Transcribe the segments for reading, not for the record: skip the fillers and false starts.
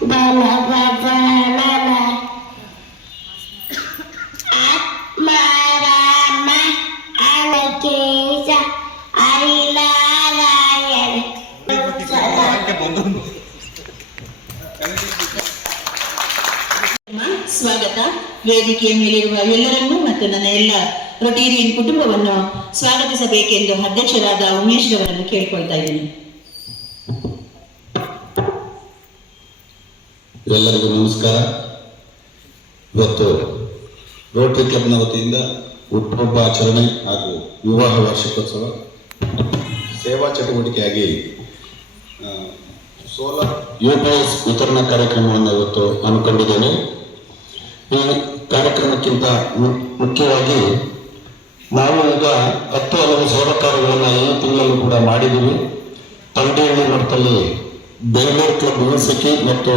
ಸ್ವಾಗತ. ವೇದಿಕೆಯ ಮೇಲಿರುವ ಎಲ್ಲರನ್ನೂ ಮತ್ತು ನನ್ನ ಎಲ್ಲ ರೊಟೇರಿಯನ್ ಕುಟುಂಬವನ್ನು ಸ್ವಾಗತಿಸಬೇಕೆಂದು ಅಧ್ಯಕ್ಷರಾದ ಉಮೇಶ್ ರವರನ್ನು ಕೇಳ್ಕೊಳ್ತಾ ಇದ್ದೀನಿ. ಎಲ್ಲರಿಗೂ ನಮಸ್ಕಾರ. ಇವತ್ತು ರೋಟರಿ ಕ್ಲಬ್ನ ವತಿಯಿಂದ ಹುಟ್ಟುಹಬ್ಬ ಆಚರಣೆ ಹಾಗೂ ವಿವಾಹ ವಾರ್ಷಿಕೋತ್ಸವ ಸೇವಾ ಚಟುವಟಿಕೆಯಾಗಿ ಸೋಲಾರ್ ಯುಪಿಎಸ್ ವಿತರಣಾ ಕಾರ್ಯಕ್ರಮವನ್ನು ಇವತ್ತು ಹಮ್ಮಿಕೊಂಡಿದ್ದೇನೆ. ಈ ಕಾರ್ಯಕ್ರಮಕ್ಕಿಂತ ಮುಖ್ಯವಾಗಿ ನಾವು ಈಗ 10 ಹಲವು ಸೇವಾ ಕಾರ್ಯಗಳನ್ನು ಈ ತಿಂಗಳಲ್ಲೂ ಕೂಡ ಮಾಡಿದ್ದೀವಿ. ತಂಡೇಹಳ್ಳಿ ಮಠದಲ್ಲಿ ಬೆಂಗಳೂರು ಕ್ಲಬ್ ಯೂನಿವರ್ಸಿಟಿ ಮತ್ತು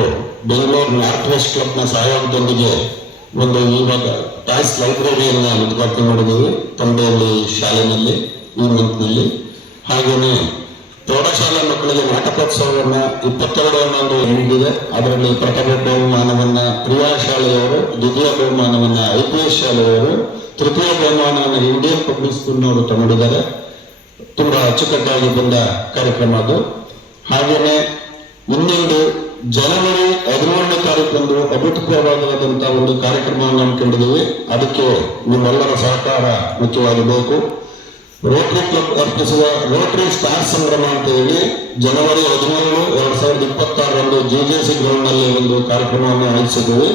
ಬೆಂಗಳೂರು ನಾರ್ತ್ ವೆಸ್ಟ್ ಕ್ಲಬ್ನ ಸಹಯೋಗದೊಂದಿಗೆ ಒಂದು ಇವಾಗ ಟಾಯ್ಸ್ ಲೈಬ್ರರಿಯನ್ನು ಉದ್ಘಾಟನೆ ಮಾಡಿದ್ದೀವಿ ತಂಡೇಹಳ್ಳಿ ಶಾಲೆಯಲ್ಲಿ ಈ ಮಂತ್ನಲ್ಲಿ. ಹಾಗೆಯೇ ಪ್ರೌಢಶಾಲಾ ಮಕ್ಕಳಿಗೆ ನಾಟಕೋತ್ಸವವನ್ನು 22 ನೀಡಿದೆ. ಅದರಲ್ಲಿ ಪ್ರಥಮ ಬಹುಮಾನವನ್ನು ಪ್ರಿಯಾ ಶಾಲೆಯವರು, ದ್ವಿತೀಯ ಬಹುಮಾನವನ್ನು IPS ಶಾಲೆಯವರು, ತೃತೀಯ ಬಹುಮಾನವನ್ನು ಇಂಡಿಯನ್ ಪಬ್ಲಿಕ್ ಸ್ಕೂಲ್ನವರು ತಗೊಂಡಿದ್ದಾರೆ. ತುಂಬಾ ಅಚ್ಚುಕಟ್ಟಾಗಿ ಬಂದ ಕಾರ್ಯಕ್ರಮ ಅದು. ಹಾಗೆಯೇ ಇನ್ನೊಂದು ಜನವರಿ 17ನೇ ತಾರೀಕಂದು ಅಭೂತಪೂರ್ವವಾದಂತಹ ಒಂದು ಕಾರ್ಯಕ್ರಮವನ್ನು ಹಮ್ಮಿಕೊಂಡಿದ್ದೀವಿ. ಅದಕ್ಕೆ ನಿಮ್ಮೆಲ್ಲರ ಸಹಕಾರ ಮುಖ್ಯವಾಗಿ ಬೇಕು. ರೋಟರಿ ಕ್ಲಬ್ ಅರ್ಪಿಸುವ ರೋಟರಿ ಸ್ಟಾರ್ ಸಂಭ್ರಮ ಅಂತ ಹೇಳಿ ಜನವರಿ 17, 2026 JJC ಗ್ರೌಂಡ್ನಲ್ಲಿ ಒಂದು ಕಾರ್ಯಕ್ರಮವನ್ನು ಆಯೋಜಿಸಿದ್ದೀವಿ.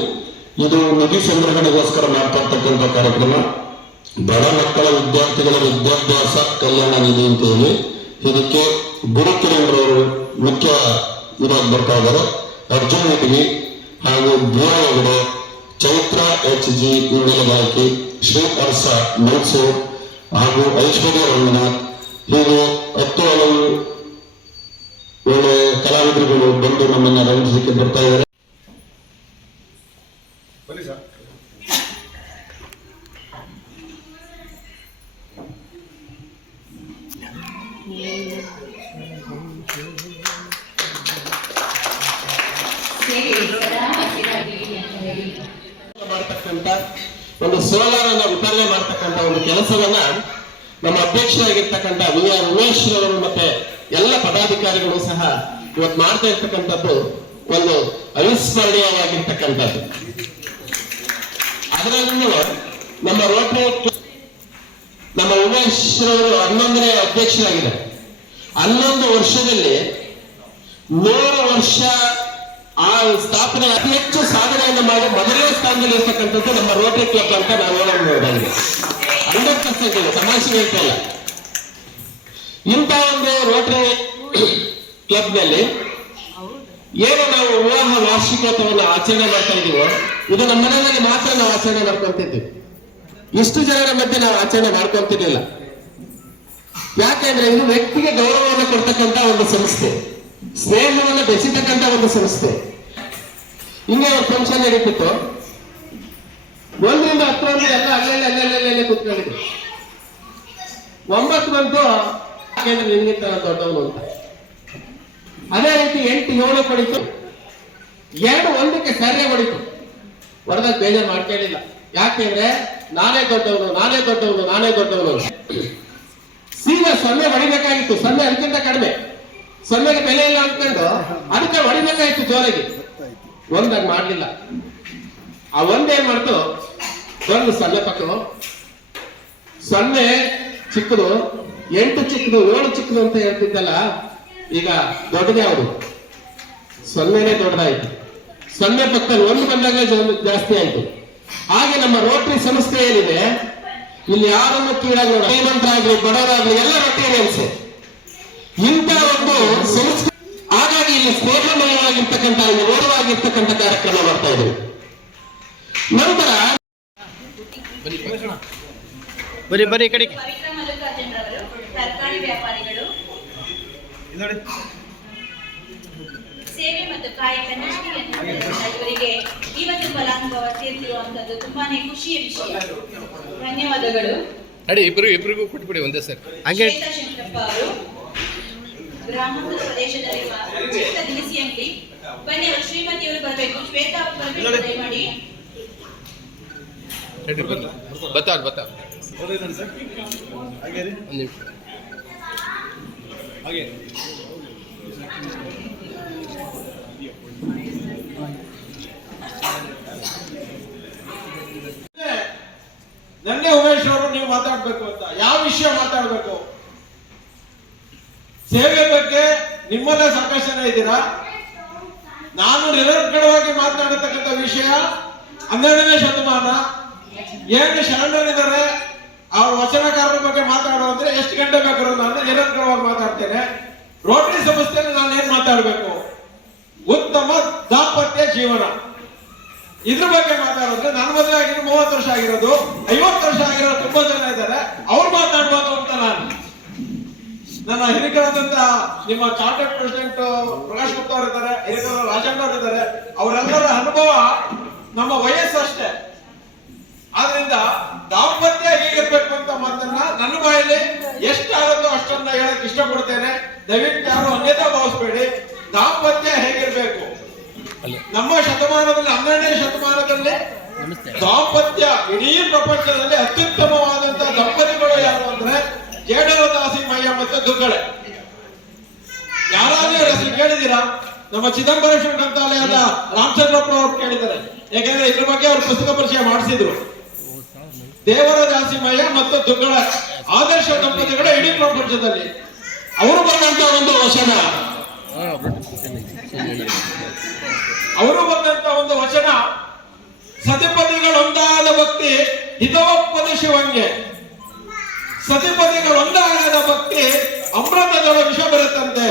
ಇದು ನಿಧಿ ಸಂಗ್ರಹಣೆಗೋಸ್ಕರ ಮಾಡ್ತಿರ್ತಕ್ಕಂಥ ಕಾರ್ಯಕ್ರಮ. ಬಡ ಮಕ್ಕಳ ವಿದ್ಯಾರ್ಥಿಗಳ ವಿದ್ಯಾಭ್ಯಾಸ ಕಲ್ಯಾಣ ನಿಧಿ ಅಂತ ಹೇಳಿ ಇದಕ್ಕೆ ಗುರುಕಿರಣರವರು ಮುಖ್ಯ ಇದಾಗಿ ಬರ್ತಾ ಇದ್ದಾರೆ. ಅರ್ಜುನ್ ನಿಧಿ ಹಾಗೂ ಬೂರಾಗಡೆ, ಚೈತ್ರ HG ಹಿನ್ನೆಲೆ ಗಾಯಕಿ, ಶ್ರೀ ಹರ್ಷ ಮೈಸೂರು ಹಾಗೂ ಐಶ್ವರ್ಯ ರಂಗನಾಥ್, ಹೀಗೆ 10 ಹಲವು ಒಳ್ಳೆ ಕಲಾವಿದರುಗಳು ಬಂದು ನಮ್ಮನ್ನು ರಂಜಿಸಲಿಕ್ಕೆ ಬರ್ತಾ ಇದ್ದಾರೆ. ಮಾಡ್ತಕ್ಕಂಥ ಒಂದು ಸೋಲಾರ್ ಅನ್ನ ವಿತರಣೆ ಮಾಡ್ತಕ್ಕಂಥ ಒಂದು ಕೆಲಸವನ್ನ ನಮ್ಮ ಅಧ್ಯಕ್ಷರಾಗಿರ್ತಕ್ಕಂಥ VR ಉಮೇಶ್ ಅವರು ಮತ್ತೆ ಎಲ್ಲ ಪದಾಧಿಕಾರಿಗಳು ಸಹ ಇವತ್ತು ಮಾಡ್ತಾ ಇರ್ತಕ್ಕಂಥದ್ದು ಒಂದು ಅವಿಸ್ಮರಣೀಯವಾಗಿರ್ತಕ್ಕಂಥದ್ದು. ಅದರಲ್ಲೂ ನಮ್ಮ ರೋಟರಿ ನಮ್ಮ ಉಮೇಶ್ ಅವರು 11ನೇ ಅಧ್ಯಕ್ಷರಾಗಿದ್ದಾರೆ. 11 ವರ್ಷದಲ್ಲಿ 100 ವರ್ಷ ಆ ಸ್ಥಾಪನೆ ಅತಿ ಹೆಚ್ಚು ಸಾಧನೆಯನ್ನು ಮಾಡಿ ಮೊದಲನೇ ಸ್ಥಾನದಲ್ಲಿ ಇರ್ತಕ್ಕಂಥದ್ದು ನಮ್ಮ ರೋಟರಿ ಕ್ಲಬ್ ಅಂತ ನಾವು ಹೇಳಬಹುದಾಗಿದೆ. 100% ತಮಾಷೆ ಹೇಳ್ತಾ ಇಲ್ಲ. ಇಂಥ ಒಂದು ರೋಟರಿ ಕ್ಲಬ್ನಲ್ಲಿ ಏನು ನಾವು ವಿವಾಹ ವಾರ್ಷಿಕೋತ್ಸವವನ್ನು ಆಚರಣೆ ಮಾಡ್ತಾ ಇದೀವೋ ಇದು ನಮ್ಮ ಮನೆಯಲ್ಲಿ ಮಾತ್ರ ನಾವು ಆಚರಣೆ ಮಾಡ್ಕೊಂತಿದ್ವಿ. ಇಷ್ಟು ಜನರ ಮಧ್ಯೆ ನಾವು ಆಚರಣೆ ಮಾಡ್ಕೊಂತಿರ್ಲಿಲ್ಲ. ಯಾಕೆಂದ್ರೆ ಇದು ವ್ಯಕ್ತಿಗೆ ಗೌರವವನ್ನು ಕೊಡ್ತಕ್ಕಂಥ ಒಂದು ಸಂಸ್ಥೆ, ಸ್ನೇಹವನ್ನು ಬೆಸೆತಕ್ಕಂಥ ಒಂದು ಸಂಸ್ಥೆ. ಹಿಂಗೆ ಒಂದು ಫಂಕ್ಷನ್ ನಡೀತಿತ್ತು. 1ರಿಂದ 10 ಎಲ್ಲ ಅಲ್ಲೆಲ್ಲ ಕೂತ್ಕೊಂಡಿದ್ರು. 9 ಬಂತು ಯಾಕೆಂದ್ರೆ ನಿನ್ಗಿಂತ ದೊಡ್ಡವನು ಅಂತ. ಅದೇ ರೀತಿ 8, 7 ಪಡಿತು. 2 1ಕ್ಕೆ ಸರಿಯ ಹೊಡಿತು. ಹೊಡೆದಾಗ ಬೇಜಾರು ಮಾಡ್ಕೊಳ್ಳಿಲ್ಲ. ಯಾಕೆಂದ್ರೆ ನಾನೇ ದೊಡ್ಡವನು ಸೀದಾ 0 ಹೊಡಿಬೇಕಾಗಿತ್ತು. 0 ಅದಕ್ಕಿಂತ ಕಡಿಮೆ. 0ಗೆ ಬೆಲೆ ಇಲ್ಲ ಅಂದ್ಕೊಂಡು ಅದಕ್ಕೆ ಹೊಡಿಬೇಕಾಗಿತ್ತು ಜೋರಾಗಿ. 1 ಮಾಡ್ಲಿಲ್ಲ. ಆ 1 ಏನ್ ಮಾಡ್ತು, 1 0 ಪಕ್ಕನು, 0 ಚಿಕ್ಕದು, 8 ಚಿಕ್ಕದು, 7 ಚಿಕ್ಕದು ಅಂತ ಹೇಳ್ತಿದ್ದಲ್ಲ, ಈಗ ದೊಡ್ಡದೇ ಅವರು 0ನೇ ದೊಡ್ಡದಾಯ್ತು. 0 ಪಕ್ಕದಲ್ಲಿ 1 ಬಂದಾಗ ಜಾಸ್ತಿ ಆಯ್ತು. ಹಾಗೆ ನಮ್ಮ ರೋಟರಿ ಸಂಸ್ಥೆ ಏನಿದೆ ಇಲ್ಲಿ ಯಾರನ್ನು ಕೀಳಾಗಿ ನೋಡ, ಶ್ರೀಮಂತರಾಗ್ಲಿ ಬಡವರಾಗ್ಲಿ ಎಲ್ಲ ರೊಟೇರಿಯನ್ಸ್. ಇಂಥ ಒಂದು ಸಂಸ್ಥೆ, ಹಾಗಾಗಿ ಇಲ್ಲಿ ಸ್ನೇಹಮಯವಾಗಿರ್ತಕ್ಕಂಥ ಗೌರವವಾಗಿರ್ತಕ್ಕಂಥ ಕಾರ್ಯಕ್ರಮ ಮಾಡ್ತಾ ಇದ್ದೀವಿ. ನಂತರ ಬರೀ ಕಡೆ ತರಕಾರಿ ವ್ಯಾಪಾರಿಗಳು ಸೇವೆ ಮತ್ತು ಕಾಯಕ ಇವರಿಗೆ ಈ ಒಂದು ಫಲಾನುಭವ ಸೇರ್ತಿರುವಂತದ್ದು ತುಂಬಾನೇ ಖುಷಿಯ ವಿಷಯ. ಧನ್ಯವಾದಗಳು. ಇಬ್ಬರಿಗೂ ಕೊಟ್ಬಿಡಿ ಒಂದೇ ಸರ್. ಶಂಕರಪ್ಪ ಅವರು ಗ್ರಾಮಾಂತರ ಪ್ರದೇಶದಲ್ಲಿರುವ ಚಿಕ್ಕ ದಿನಸಿ ಅಂಗಡಿ ಬನ್ನಿ, ಅವರು ಶ್ರೀಮತಿಯವರು ಬರಬೇಕು, ಶ್ವೇತಾ ಅವರು ಬರಬೇಕು, ದಯಮಾಡಿ. ಬರ್ತಾವ್ ಒಂದು ನಿಮಿಷ. ನನ್ನೇ ಉಮೇಶ್ ಅವರು ನೀವು ಮಾತಾಡ್ಬೇಕು ಅಂತ. ಯಾವ ವಿಷಯ ಮಾತಾಡ್ಬೇಕು? ಸೇವೆ ಬಗ್ಗೆ ನಿಮ್ಮಲ್ಲೇ ಸಾಕಷ್ಟು ಜನ ಇದ್ದೀರಾ. ನಾನು ನಿರಂತರವಾಗಿ ಮಾತನಾಡತಕ್ಕಂಥ ವಿಷಯ 12ನೇ ಶತಮಾನ, ಏನು ಶರಣರಿದ್ದಾರೆ ಅವ್ರ ವಚನಕಾರರ ಬಗ್ಗೆ ಮಾತಾಡುವಂದ್ರೆ ಎಷ್ಟು ಗಂಟೆ ಬೇಕಾದ್ರೂ ನಾನು ನಿರಂತರವಾಗಿ ಮಾತಾಡ್ತೇನೆ. ರೋಟರಿ ಸಂಸ್ಥೆಯಲ್ಲಿ ನಾನು ಏನ್ ಮಾತಾಡ್ಬೇಕು? ಉತ್ತಮ ದಾಂಪತ್ಯ ಜೀವನ, ಇದ್ರ ಬಗ್ಗೆ ಮಾತಾಡೋದ್ರೆ ನನ್ನ ಮದುವೆ ಆಗಿರೋ 30 ವರ್ಷ ಆಗಿರೋದು, 50 ವರ್ಷ ಆಗಿರೋ ತುಂಬಾ ಜನ ಇದ್ದಾರೆ, ಅವ್ರು ಮಾತಾಡ್ಬೋದು ಅಂತ ನಾನು. ನನ್ನ ಹಿರಿಕರಾದಂತ ನಿಮ್ಮ ಚಾರ್ಟರ್ಡ್ ಪ್ರೆಸಿಡೆಂಟ್ ಪ್ರಕಾಶ್ ಗುಪ್ತಾ ಅವರು ಇದ್ದಾರೆ, ಹಿರಿಕರ ರಾಜಣ್ಣ ಅವರು ಇದ್ದಾರೆ. ಅವರೆಲ್ಲರ ಅನುಭವ ನಮ್ಮ ವಯಸ್ಸು ಅಷ್ಟೇ. ಆದ್ರಿಂದ ದಾಂಪತ್ಯ ಹೇಗಿರ್ಬೇಕು ಅಂತ ಮಾತನ್ನ ನನ್ನ ಬಾಯಲ್ಲಿ ಎಷ್ಟಾಗುತ್ತೋ ಅಷ್ಟನ್ನ ಹೇಳಕ್ ಇಷ್ಟಪಡ್ತೇನೆ. ದಯವಿಟ್ಟು ಯಾರು ಅನ್ಯತಾ ಭಾವಿಸ್ಬೇಡಿ. ದಾಂಪತ್ಯ ಹೇಗಿರ್ಬೇಕು? ನಮ್ಮ ಶತಮಾನದಲ್ಲಿ 12ನೇ ಶತಮಾನದಲ್ಲಿ ದಾಂಪತ್ಯ ಇಡೀ ಪ್ರಪಂಚದಲ್ಲಿ ಅತ್ಯುತ್ತಮವಾದಂತಹ ದಂಪತಿಗಳು ಯಾರು ಅಂದ್ರೆ ಜೇಡರ ದಾಸಿಮಯ್ಯ ಮತ್ತು ದುಗ್ಗಳೆ. ಯಾರಾದ್ರೂ ಹೆಸರು ಕೇಳಿದ್ದೀರಾ? ನಮ್ಮ ಚಿದಂಬರೇಶ್ವರ ಗ್ರಂಥಾಲಯದ ರಾಮಚಂದ್ರಪ್ಪ ಅವರು ಕೇಳಿದ್ದಾರೆ. ಯಾಕಂದ್ರೆ ಇದ್ರ ಬಗ್ಗೆ ಅವರು ಪುಸ್ತಕ ಪರಿಚಯ ಮಾಡಿಸಿದ್ರು. ದೇವರ ದಾಸಿಮಯ್ಯ ಮತ್ತು ದುಗ್ಗಳೆ ಆದರ್ಶ ದಂಪತಿಗಳು ಇಡೀ ಪ್ರಪಂಚದಲ್ಲಿ. ಅವರು ಬಂದಂತ ಒಂದು ವಚನ, ಸತಿಪದಿಗಳೊಂದಾದ ಭಕ್ತಿ ಹಿತವೋಪದೇಶವಂಗೆ, ಸತಿಪದಿಗಳೊಂದಾದ ಭಕ್ತಿ ಅಮೃತದೊಳ ವಿಷ ಬರುತ್ತಂತೆ.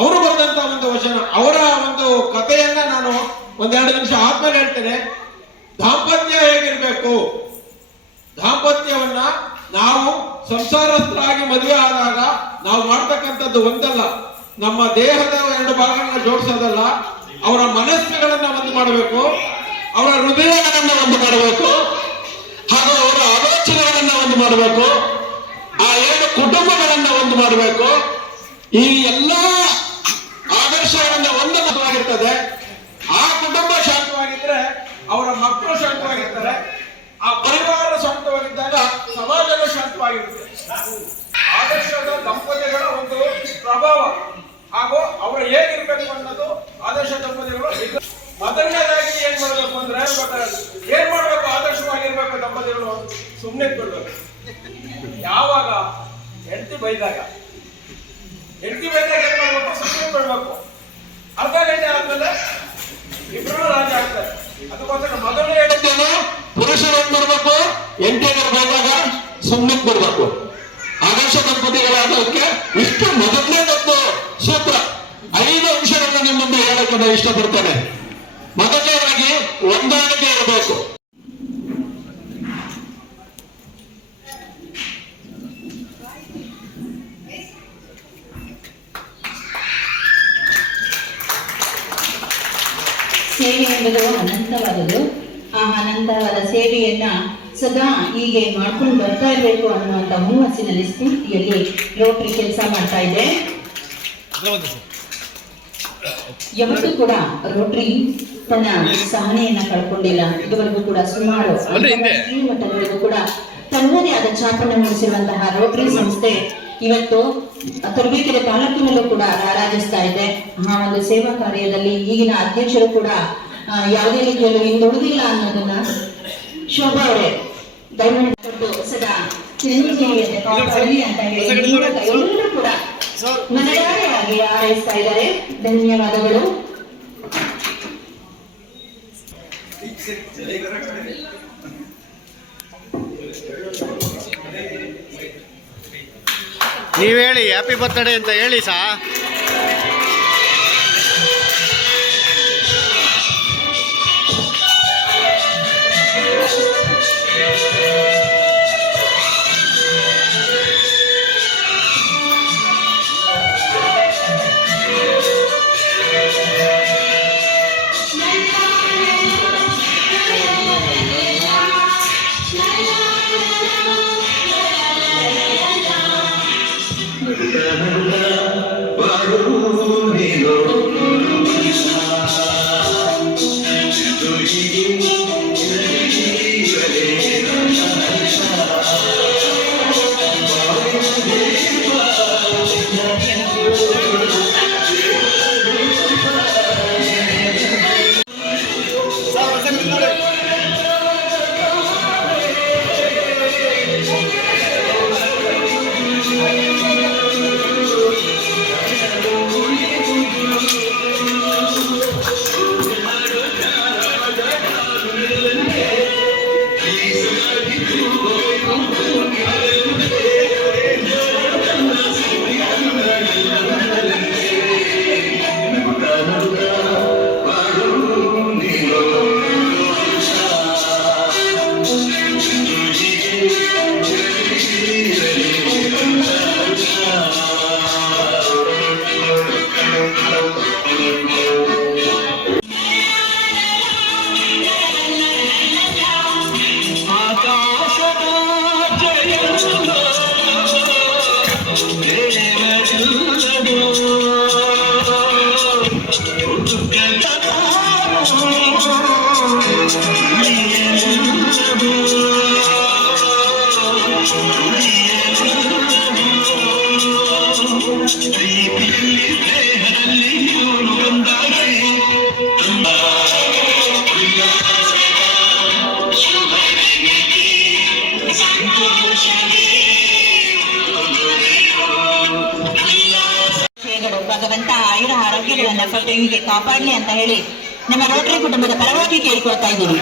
ಅವರು ಬಂದಂತ ಒಂದು ವಚನ, ಅವರ ಒಂದು ಕಥೆಯನ್ನ ನಾನು 1-2 ನಿಮಿಷ ಆದ್ಮೇಲೆ ಹೇಳ್ತೇನೆ. ದಾಂಪತ್ಯ ಹೇಗಿರ್ಬೇಕು? ದಾಂಪತ್ಯವನ್ನ ನಾವು ಸಂಸಾರಸ್ಥರಾಗಿ ಮದುವೆ ಆದಾಗ ನಾವು ಮಾಡ್ತಕ್ಕಂಥದ್ದು ಒಂದಲ್ಲ, ನಮ್ಮ ದೇಹದ 2 ಭಾಗಗಳನ್ನ ಜೋಡಿಸೋದಲ್ಲ, ಅವರ ಮನಸ್ಸುಗಳನ್ನ ಒಂದು ಮಾಡಬೇಕು, ಅವರ ಹೃದಯಗಳನ್ನ ಒಂದು ಮಾಡಬೇಕು, ಹಾಗೂ ಅವರ ಆಲೋಚನೆಗಳನ್ನ ಒಂದು ಮಾಡಬೇಕು, ಆ 2 ಕುಟುಂಬಗಳನ್ನ ಒಂದು ಮಾಡಬೇಕು. ಈ ಎಲ್ಲ ಆದರ್ಶಗಳನ್ನ ಒಂದಾಗಿರ್ತದೆ. ಆ ಕುಟುಂಬ ಶಾಂತವಾಗಿದ್ರೆ ಅವರ ಮಕ್ಕಳು ಶಾಂತವಾಗಿರ್ತಾರೆ. ಆ ಪರಿವಾರ ಶಾಂತವಾಗಿದ್ದಾಗ ಸಮಾಜದ ಶಾಂತವಾಗಿರುತ್ತೆ. ಆದರ್ಶದ ದಂಪತಿಗಳ ಒಂದು ಪ್ರಭಾವ ಹಾಗೂ ಅವರು ಹೇಗಿರ್ಬೇಕು ಅನ್ನೋದು ಆದರ್ಶ ದಂಪತಿಗಳು. ಮೊದಲನೇದಾಗಿ ಏನ್ ಮಾಡ್ಬೇಕು ಅಂದ್ರೆ ಏನ್ ಮಾಡ್ಬೇಕು? ಆದರ್ಶವಾಗಿರ್ಬೇಕು ದಂಪತಿಗಳು. ಸುಮ್ಮನೆ ಕೊಡ್ಬೇಕು. ಯಾವಾಗ ಹೆಂಡತಿ ಬೈದಾಗ ಏನ್ ಮಾಡ್ಬೇಕು? ಸುಮ್ಮನೆ ಕೊಡ್ಬೇಕು. ಅರ್ಧ ಗಂಟೆ ಆದ್ಮೇಲೆ ಇಬ್ರು ರಾಜ ಆಗ್ತಾರೆ. ಅದಕ್ಕೋಸ್ಕರ ಮೊದಲನೇ ಹೇಳಿದ್ದೇನೆ, ಪುರುಷರು ಏನ್ ಮಾಡ್ಬೇಕು? ಹೆಂಡತಿಗೆ ಬೈದಾಗ ಸುಮ್ಮನೆ ಕೊಡ್ಬೇಕು. ಆದರ್ಶ ದಂಪತಿಗಳಾದಕ್ಕೆ ಇಷ್ಟು ಮೊದಲನೇದೊಂದು ಸೂತ್ರ 5 ಅಂಶಗಳನ್ನ ನಿಮ್ಮ ಮುಂದೆ ಹೇಳಕ್ಕೆ ನಾನು ಇಷ್ಟಪಡ್ತೇನೆ. ಮೊದಲನೇದಾಗಿ ಹೊಂದಾಣಿಕೆ ಇರಬೇಕು. ಸೇವೆ ಎಂಬುದು ಅನಂತವಾದದ್ದು. ಆ ಅನಂತವಾದ ಸೇವೆಯನ್ನ ಸದಾ ಹೀಗೆ ಮಾಡ್ಕೊಂಡು ಬರ್ತಾ ಇರಬೇಕು ಅನ್ನುವಂಥ ಹುಮ್ಮಸ್ಸಿನಲ್ಲಿ ಸ್ಫೂರ್ತಿಯಲ್ಲಿ ರೋಟರಿ ಕೆಲಸ ಮಾಡ್ತಾ ಇದೆ. ಯಾವತ್ತೂ ಕೂಡ ರೋಟರಿ ತನ್ನ ಸಹನೆಯನ್ನ ಕಳ್ಕೊಂಡಿಲ್ಲ. ಇದುವರೆಗೂ ಕೂಡ ಸುಮಾರು ಶ್ರೀಮಠದವರೆಗೂ ಕೂಡ ತನ್ನದೇ ಆದ ಛಾಪನ್ನು ಮೂಡಿಸಿರುವಂತಹ ರೋಟರಿ ಸಂಸ್ಥೆ ಇವತ್ತು ತುರುವೇಕೆರೆ ತಾಲೂಕಿನಲ್ಲೂ ಕೂಡ ರಾರಾಜಿಸ್ತಾ ಇದೆ. ಆ ಒಂದು ಸೇವಾ ಕಾರ್ಯದಲ್ಲಿ ಈಗಿನ ಅಧ್ಯಕ್ಷರು ಕೂಡ ಯಾವುದೇ ರೀತಿಯಲ್ಲೂ ಹಿಂದುಳಿದಿಲ್ಲ ಅನ್ನೋದನ್ನ ಶೋಭಾ ಅವರೇ ದಯಮಾಡಿ ಸದಾ ಚಿರಂಜೀವಿಯತೆ ಕಾಪಾಡಲಿ ಅಂತ ಹೇಳಿ ಎಲ್ಲರೂ ಕೂಡ ಮನದಾರೆಯಾಗಿ ಹಾರೈಸ್ತಾ ಇದ್ದಾರೆ. ಧನ್ಯವಾದಗಳು. ನೀವು ಹೇಳಿ ಹ್ಯಾಪಿ ಬರ್ತ್ಡೇ ಅಂತ ಹೇಳಿ ಸಾ. Bye. ಭಗವಂತ ಆಯುರ ಆರೋಗ್ಯಗಳನ್ನ ನಿಮಗೆ ಕಾಪಾಡಲಿ ಅಂತ ಹೇಳಿ ನಮ್ಮ ರೋಟರಿ ಕುಟುಂಬದ ಪರವಾಗಿ ಕೇಳ್ಕೊಳ್ತಾ ಇದ್ದೀವಿ.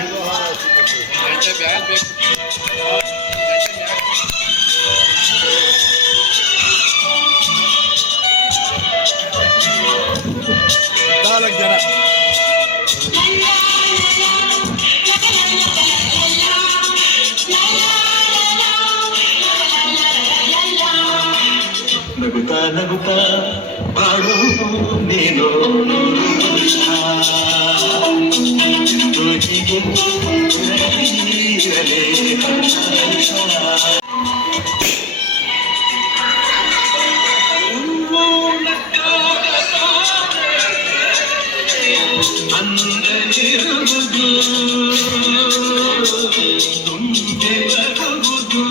ನಗುತ್ತಾ ನಗುತ್ತಾ ಬಾಳು ನೀನು ನೂರು ವರ್ಷ ಇರಲೇ ಹರ್ಷ. ಅಂದಲಿರುವುದು ತುಂಬಿ ಬರುವುದು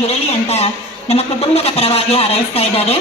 ಇರಲಿ ಅಂತ ನಮ್ಮ ಕುಟುಂಬದ ಪರವಾಗಿ ಹಾರೈಸ್ತಾ ಇದ್ದಾರೆ.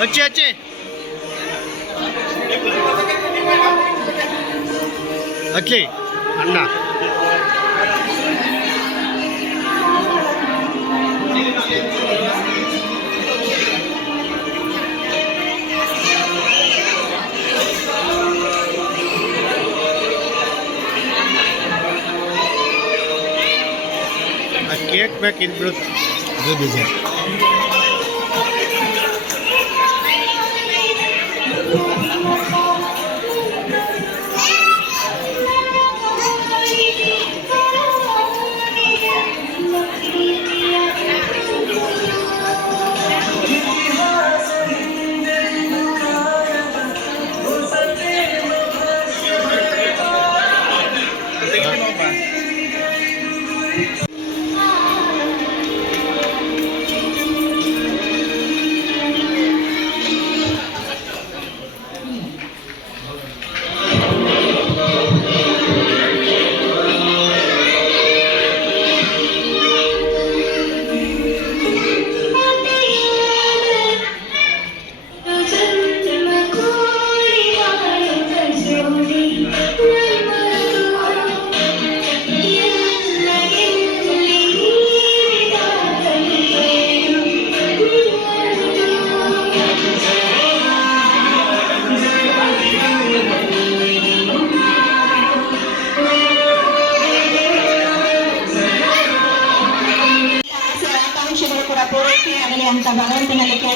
ಹಚ್ಚಿ ಹಚ್ಚಿ ಹಚ್ಚಿ ಅಣ್ಣ ಆ ಕೇಕ್ ಬೇಕಿದ್ರು ಅದು ಡಿಸೈನ್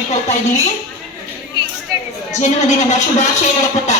ಹೇಳ್ಕೊಳ್ತಾ ಇದ್ದೀವಿ. ಜನ್ಮದಿನದ ಶುಭಾಶಯಗಳ ಪುಟ್ಟ.